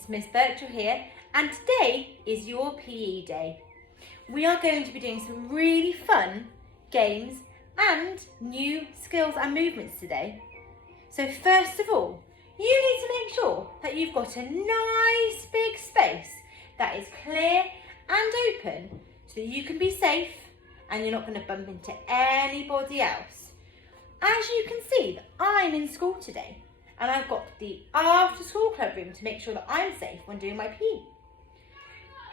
it's Miss Burchill here, and today is your PE day. We are going to be doing some really fun games and new skills and movements today. So first of all, you need to make sure that you've got a nice big space that is clear and open so that you can be safe and you're not going to bump into anybody else. As you can see, I'm in school today and I've got the after school club room to make sure that I'm safe when doing my PE.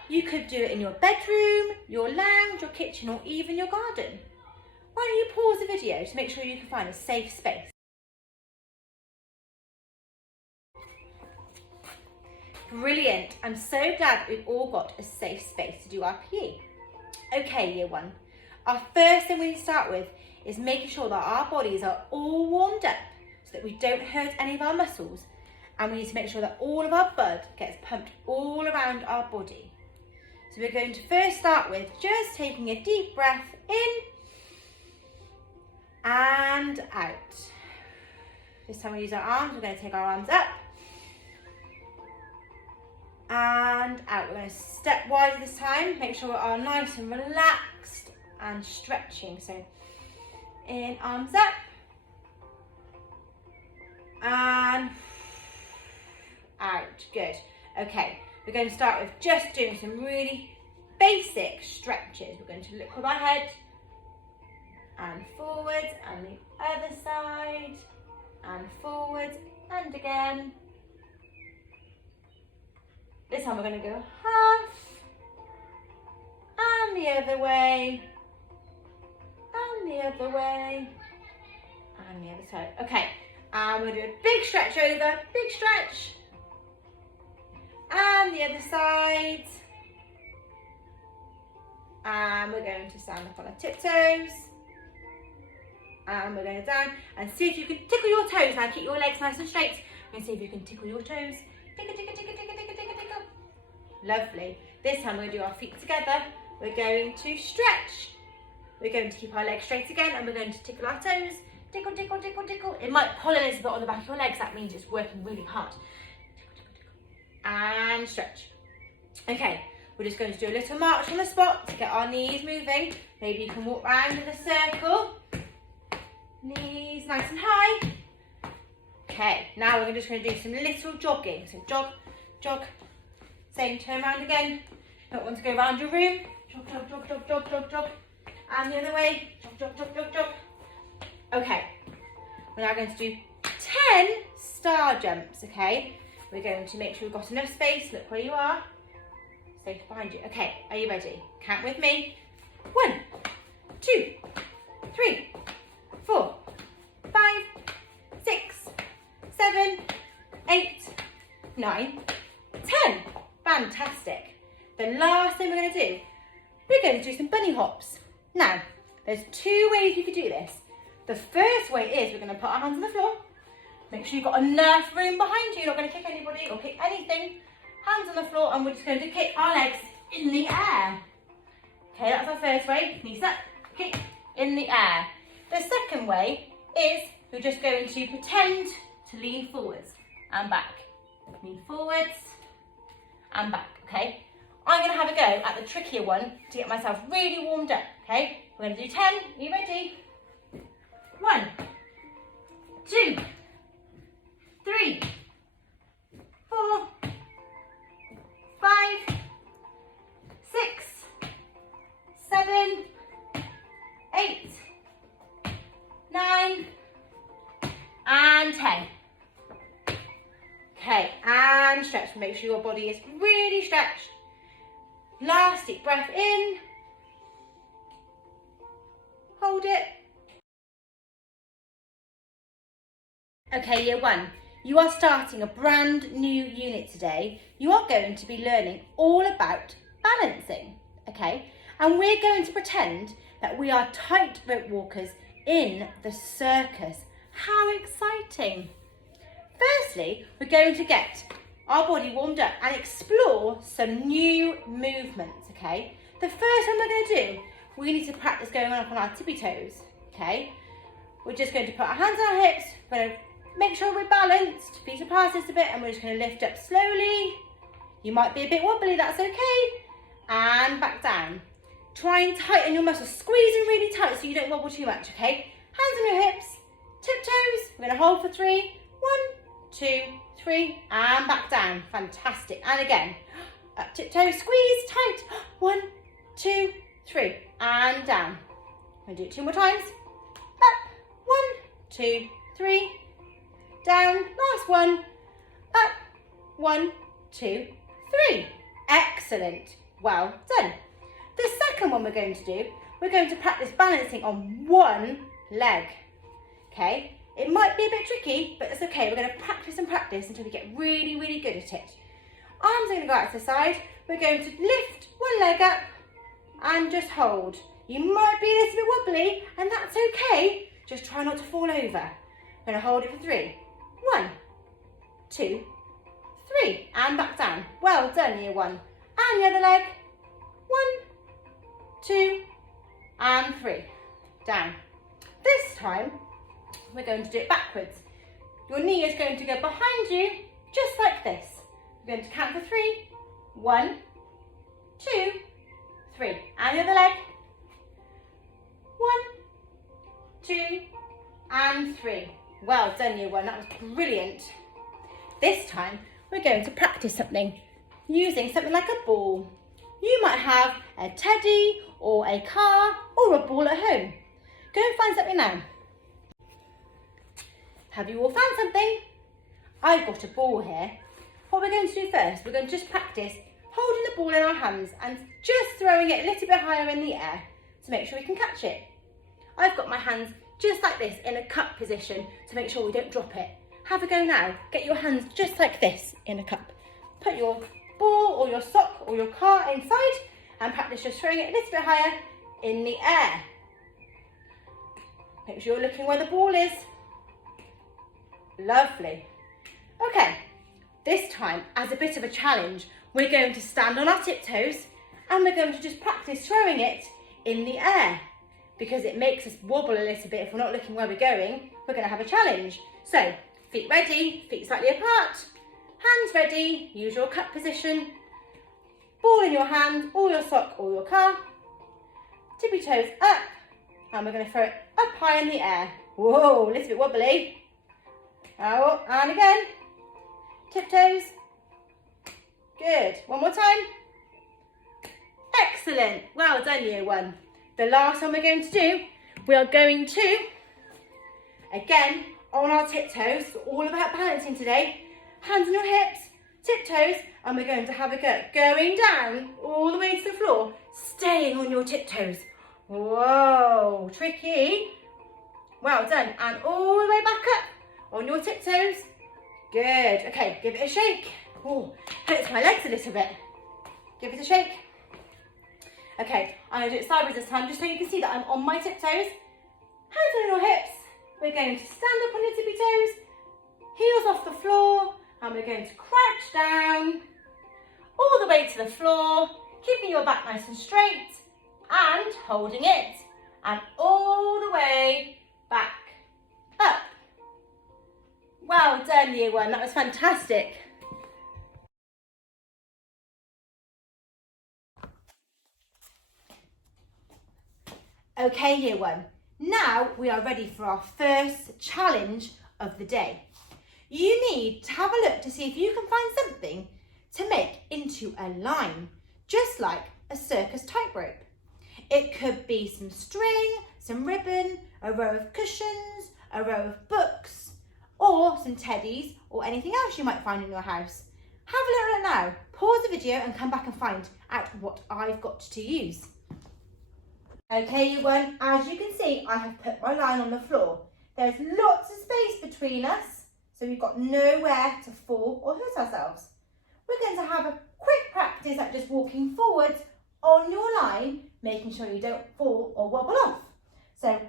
You could do it in your bedroom, your lounge, your kitchen, or even your garden. Why don't you pause the video to make sure you can find a safe space. Brilliant, I'm so glad we've all got a safe space to do our PE. Okay, year one, our first thing we need to start with is making sure that our bodies are all warmed up so that we don't hurt any of our muscles, and we need to make sure that all of our blood gets pumped all around our body. So we're going to first start with just taking a deep breath in and out. This time we use our arms, we're going to take our arms up and out. We're going to step wider this time, make sure we are nice and relaxed and stretching. So in, arms up, and out. Good. Okay, we're going to start with just doing some really basic stretches. We're going to look with our head and forwards, and the other side, and forwards, and again. This time we're going to go half, and the other way, and the other way, and the other side. Okay, and we'll do a big stretch over, big stretch, and the other side. And we're going to stand up on our tiptoes, and we're going down, and see if you can tickle your toes. Now keep your legs nice and straight, and see if you can tickle your toes. Tickle, tickle, tickle, tickle, tickle, tickle, tickle. Lovely. This time we're going to do our feet together. We're going to stretch. We're going to keep our legs straight again, and we're going to tickle our toes. Tickle, tickle, tickle, tickle. It might pull a little bit on the back of your legs. That means it's working really hard. Tickle, tickle, tickle. And stretch. Okay, we're just going to do a little march on the spot to get our knees moving. Maybe you can walk round in a circle. Knees nice and high. Okay, now we're just going to do some little jogging. So jog, jog. Same, turn around again. Don't want to go around your room. Jog, jog, jog, jog, jog, jog, jog. And the other way. Jog, jog, jog, jog, jog. Okay, we're now going to do 10 star jumps, okay? We're going to make sure we've got enough space. Look where you are. Safe behind you. Okay, are you ready? Count with me. 1, 2, 3, 4, 5, 6, 7, 8, 9, 10. Fantastic. The last thing we're going to do, we're going to do some bunny hops. Now, there's 2 ways you could do this. The first way is we're going to put our hands on the floor. Make sure you've got enough room behind you. You're not going to kick anybody or kick anything. Hands on the floor, and we're just going to kick our legs in the air. Okay, that's our first way. Knees up, kick in the air. The second way is we're just going to pretend to lean forwards and back. Lean forwards and back, okay? I'm going to have a go at the trickier one to get myself really warmed up, okay? We're going to do 10. Are you ready? 1, 2, 3, 4, 5, 6, 7, 8, 9, and 10. Okay, and stretch. Make sure your body is really stretched. Last deep breath in. Hold it. Okay, year one, you are starting a brand new unit today. You are going to be learning all about balancing, okay? And we're going to pretend that we are tightrope walkers in the circus. How exciting! Firstly, we're going to get our body warmed up and explore some new movements, okay? The first one we're going to do, we need to practice going up on our tippy toes, okay? We're just going to put our hands on our hips, we're going to make sure we're balanced, feet apart just a bit, and we're just going to lift up slowly You might be a bit wobbly, that's okay. And back down. Try and tighten your muscles. Squeeze them really tight so you don't wobble too much, okay? Hands on your hips, tiptoes. We're gonna hold for 3. 1, 2, 3, and back down. Fantastic. And again, up tiptoes, squeeze tight. 1, 2, 3, and down. I'm gonna do it 2 more times. Up, 1, 2, 3, down. Last one. Up, 1, 2, 3. Excellent. Well done. The second one we're going to do, we're going to practice balancing on one leg. Okay? It might be a bit tricky, but it's okay. We're going to practice and practice until we get really, really good at it. Arms are going to go out to the side. We're going to lift one leg up and just hold. You might be a little bit wobbly, and that's okay. Just try not to fall over. We're going to hold it for 3. 1, 2, 3, and back down. Well done, year 1. And the other leg. 1, 2, and 3. Down. This time, we're going to do it backwards. Your knee is going to go behind you, just like this. We're going to count for 3. 1, 2, 3. And the other leg. 1, 2, and 3. Well done, year 1. That was brilliant. This time, we're going to practice something using something like a ball. You might have a teddy or a car or a ball at home. Go and find something now. Have you all found something? I've got a ball here. What we're going to do first, we're going to just practice holding the ball in our hands and just throwing it a little bit higher in the air to make sure we can catch it. I've got my hands just like this in a cup position to make sure we don't drop it. Have a go now. Get your hands just like this in a cup. Put your ball or your sock or your car inside and practice just throwing it a little bit higher in the air. Make sure you're looking where the ball is. Lovely. Okay, this time as a bit of a challenge, we're going to stand on our tiptoes and we're going to just practice throwing it in the air because it makes us wobble a little bit if we're not looking where we're going. We're going to have a challenge. So, feet ready, feet slightly apart, hands ready, use your cup position, ball in your hand, or your sock, or your car, tippy toes up, and we're going to throw it up high in the air. Whoa, a little bit wobbly. Oh, and again, tiptoes. Good, one more time. Excellent, well done, year 1. The last one we're going to do, we are going to, again, on our tiptoes, all about balancing today, hands on your hips, tiptoes, and we're going to have a go. Going down all the way to the floor, staying on your tiptoes. Whoa, tricky. Well done. And all the way back up on your tiptoes. Good. Okay, give it a shake. Oh, hurts my legs a little bit. Give it a shake. Okay, I'm going to do it sideways this time, just so you can see that I'm on my tiptoes. Hands on your hips. We're going to stand up on your tippy toes, heels off the floor, and we're going to crouch down all the way to the floor, keeping your back nice and straight and holding it, and all the way back up. Well done, year 1, that was fantastic. Okay, year 1. Now we are ready for our first challenge of the day. You need to have a look to see if you can find something to make into a line, just like a circus tightrope. It could be some string, some ribbon, a row of cushions, a row of books, or some teddies, or anything else you might find in your house. Have a little look now. Pause the video and come back and find out what I've got to use. Okay, year 1, as you can see, I have put my line on the floor. There's lots of space between us, so we've got nowhere to fall or hurt ourselves. We're going to have a quick practice at just walking forwards on your line, making sure you don't fall or wobble off. So 1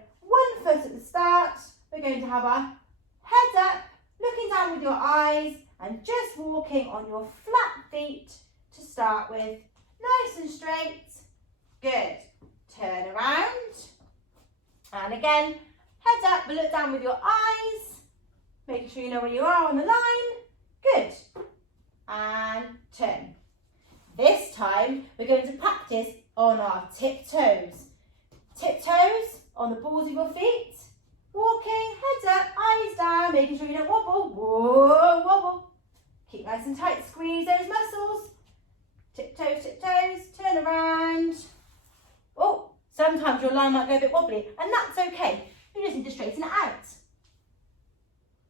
foot at the start, we're going to have our head up, looking down with your eyes, and just walking on your flat feet to start with. Nice and straight. Good. Turn around, and again, head up, but look down with your eyes, making sure you know where you are on the line. Good. And turn. This time, we're going to practice on our tiptoes. Tiptoes on the balls of your feet. Walking, head up, eyes down, making sure you don't wobble. Whoa, wobble. Keep nice and tight, squeeze those muscles. Tiptoes, tiptoes, turn around. Oh, sometimes your line might go a bit wobbly, and that's okay. You just need to straighten it out.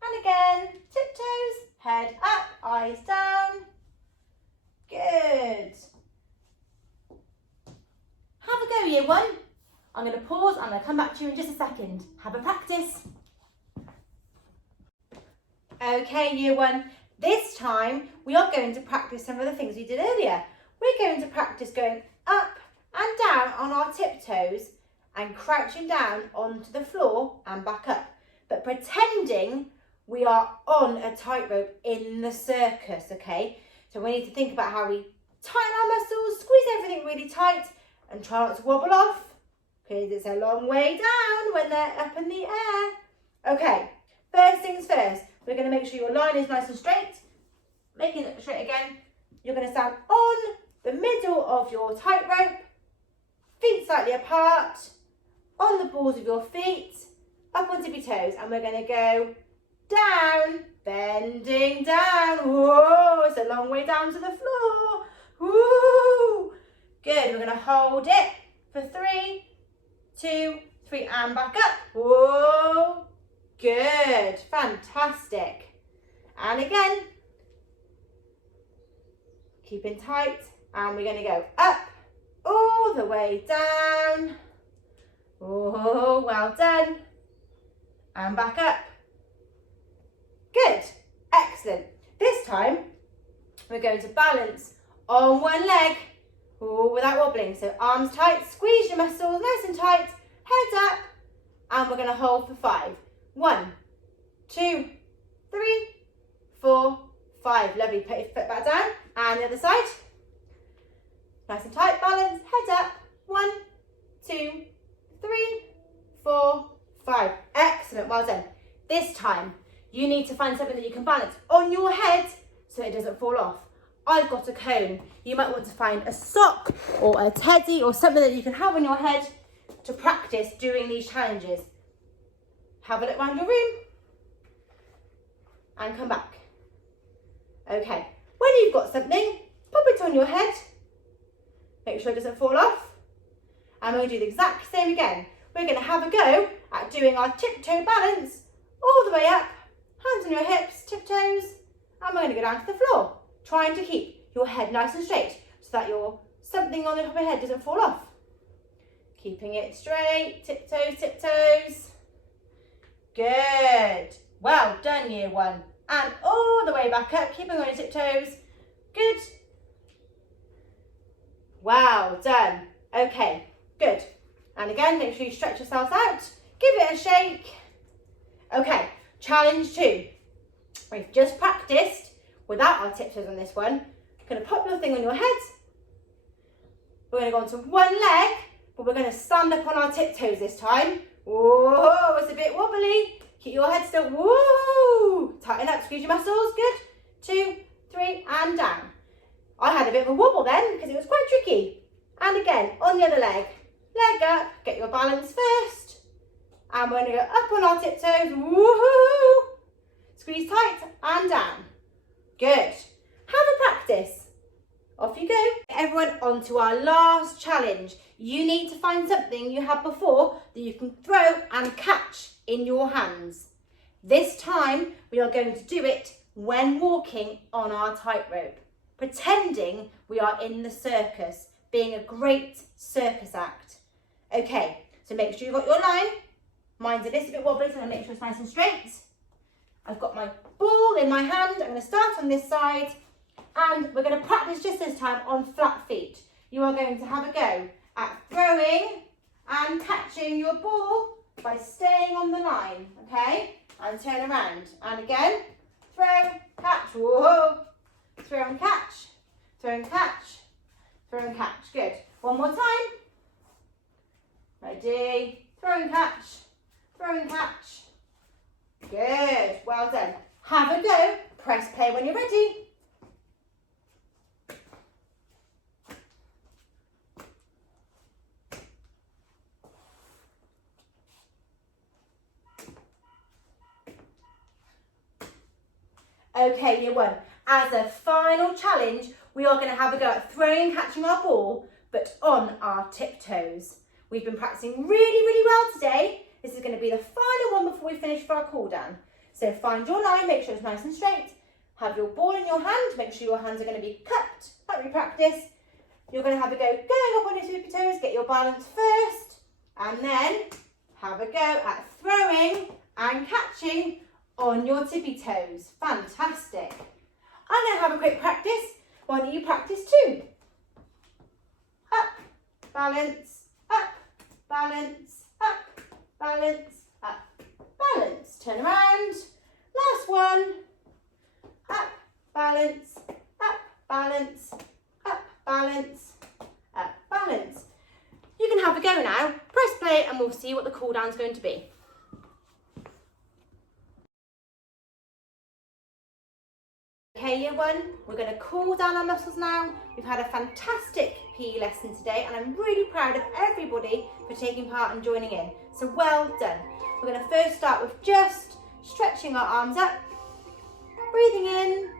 And again, tiptoes, head up, eyes down. Good. Have a go, year one. I'm going to pause, I'm going to come back to you in just a second. Have a practice. Okay, year one. This time, we are going to practice some of the things we did earlier. We're going to practice going up and down on our tiptoes and crouching down onto the floor and back up, but pretending we are on a tightrope in the circus, okay? So we need to think about how we tighten our muscles, squeeze everything really tight and try not to wobble off because it's a long way down when they're up in the air. Okay, first things first, we're going to make sure your line is nice and straight. Making it straight again, you're going to stand on the middle of your tightrope, feet slightly apart, on the balls of your feet, up on tippy toes, and we're going to go down, bending down. Whoa, it's a long way down to the floor. Woo! Good, we're going to hold it for 3, 2, 3, and back up. Whoa! Good, fantastic. And again, keeping tight, and we're going to go up, all the way down. Oh, well done. And back up. Good, excellent. This time, we're going to balance on one leg, without wobbling. So arms tight, squeeze your muscles nice and tight, head up, and we're going to hold for 5. 1, 2, 3, 4, 5. Lovely, put your foot back down, and the other side. Nice and tight, balance, head up. 1, 2, 3, 4, 5. Excellent, well done. This time, you need to find something that you can balance on your head so it doesn't fall off. I've got a cone. You might want to find a sock or a teddy or something that you can have on your head to practice doing these challenges. Have a look around your room and come back. Okay, when you've got something, pop it on your head. Make sure it doesn't fall off. And we'll do the exact same again. We're going to have a go at doing our tiptoe balance all the way up, hands on your hips, tiptoes, and we're going to go down to the floor, trying to keep your head nice and straight so that your something on the top of your head doesn't fall off. Keeping it straight, tiptoes, tiptoes. Good. Well done, year one. And all the way back up, keeping on your tiptoes. Good. Well done. Okay, good. And again, make sure you stretch yourselves out. Give it a shake. Okay, challenge 2. We've just practiced without our tiptoes on this one. Going to pop your thing on your head. We're going to go onto one leg, but we're going to stand up on our tiptoes this time. Whoa, it's a bit wobbly. Keep your head still. Woo! Tighten up, squeeze your muscles. Good. 2, 3, and down. I had a bit of a wobble then because it was quite tricky. And again, on the other leg. Leg up, get your balance first. And we're going to go up on our tiptoes. Woohoo! Squeeze tight and down. Good. Have a practice. Off you go. Everyone, on to our last challenge. You need to find something you had before that you can throw and catch in your hands. This time, we are going to do it when walking on our tightrope, pretending we are in the circus, being a great circus act. Okay, so make sure you've got your line. Mine's a little bit wobbly, so I'm going to make sure it's nice and straight. I've got my ball in my hand. I'm going to start on this side, and we're going to practice just this time on flat feet. You are going to have a go at throwing and catching your ball by staying on the line, okay? And turn around. And again, throw, catch, whoa. Throw and catch, throw and catch, throw and catch. Good. One more time. Ready, throw and catch, throw and catch. Good, well done. Have a go. Press play when you're ready. Okay, year one, as a final challenge, we are going to have a go at throwing and catching our ball, but on our tiptoes. We've been practicing really well today. This is going to be the final one before we finish for our cool down. So find your line, make sure it's nice and straight. Have your ball in your hand, make sure your hands are going to be cupped, like we practice. You're going to have a go going up on your tippy toes, get your balance first, and then have a go at throwing and catching on your tippy toes. Fantastic. I'm going to have a quick practice. Why don't you practice too? Up, balance, up, balance, up, balance, up, balance. Turn around. Last one. Up, balance, up, balance, up, balance, up, balance. You can have a go now. Press play and we'll see what the cool down is going to be. Okay, year one, we're going to cool down our muscles now. We've had a fantastic PE lesson today and I'm really proud of everybody for taking part and joining in. So well done. We're going to first start with just stretching our arms up, breathing in,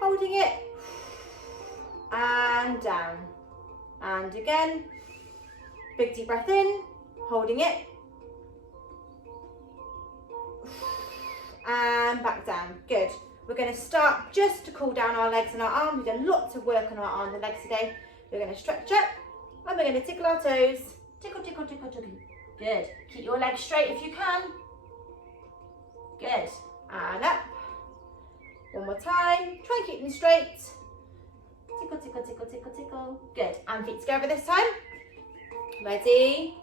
holding it, and down. And again, big deep breath in, holding it, and back down. Good. We're going to start just to cool down our legs and our arms. We've done lots of work on our arms and legs today. We're going to stretch up and we're going to tickle our toes. Tickle, tickle, tickle, tickle. Good. Keep your legs straight if you can. Good. And up. One more time. Try and keep them straight. Tickle, tickle, tickle, tickle, tickle. Good. And feet together this time. Ready?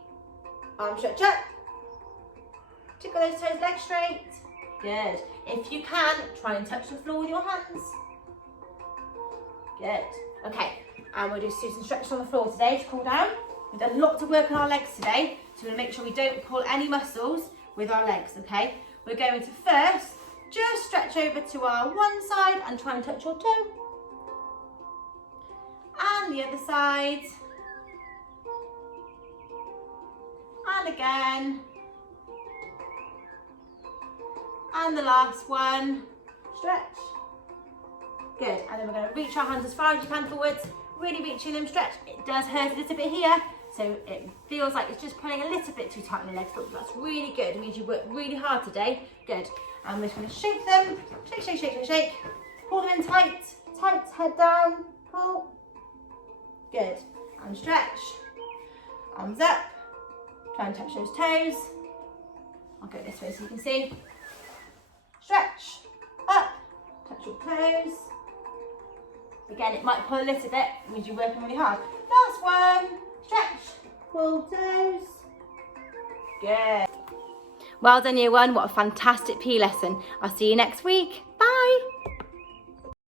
Arms stretch up. Tickle those toes, legs straight. Good. If you can, try and touch the floor with your hands. Good. Okay, and we'll just do some stretches on the floor today to cool down. We've done lots of work on our legs today, so we're going to make sure we don't pull any muscles with our legs, okay? We're going to first just stretch over to our one side and try and touch your toe. And the other side. And again. And the last one, stretch. Good, and then we're going to reach our hands as far as you can forwards, really reaching them, stretch. It does hurt a little bit here, so it feels like it's just pulling a little bit too tight on the legs, but that's really good. It means you worked really hard today. Good, and we're just going to shake them, shake, shake, shake, shake, shake. Pull them in tight, tight, head down, pull. Good, and stretch. Arms up, try and touch those toes. I'll go this way so you can see. Stretch, up, touch your toes. Again, it might pull a little bit, it means you're working really hard. Last one, stretch, pull toes. Good. Well done, year one, what a fantastic PE lesson. I'll see you next week.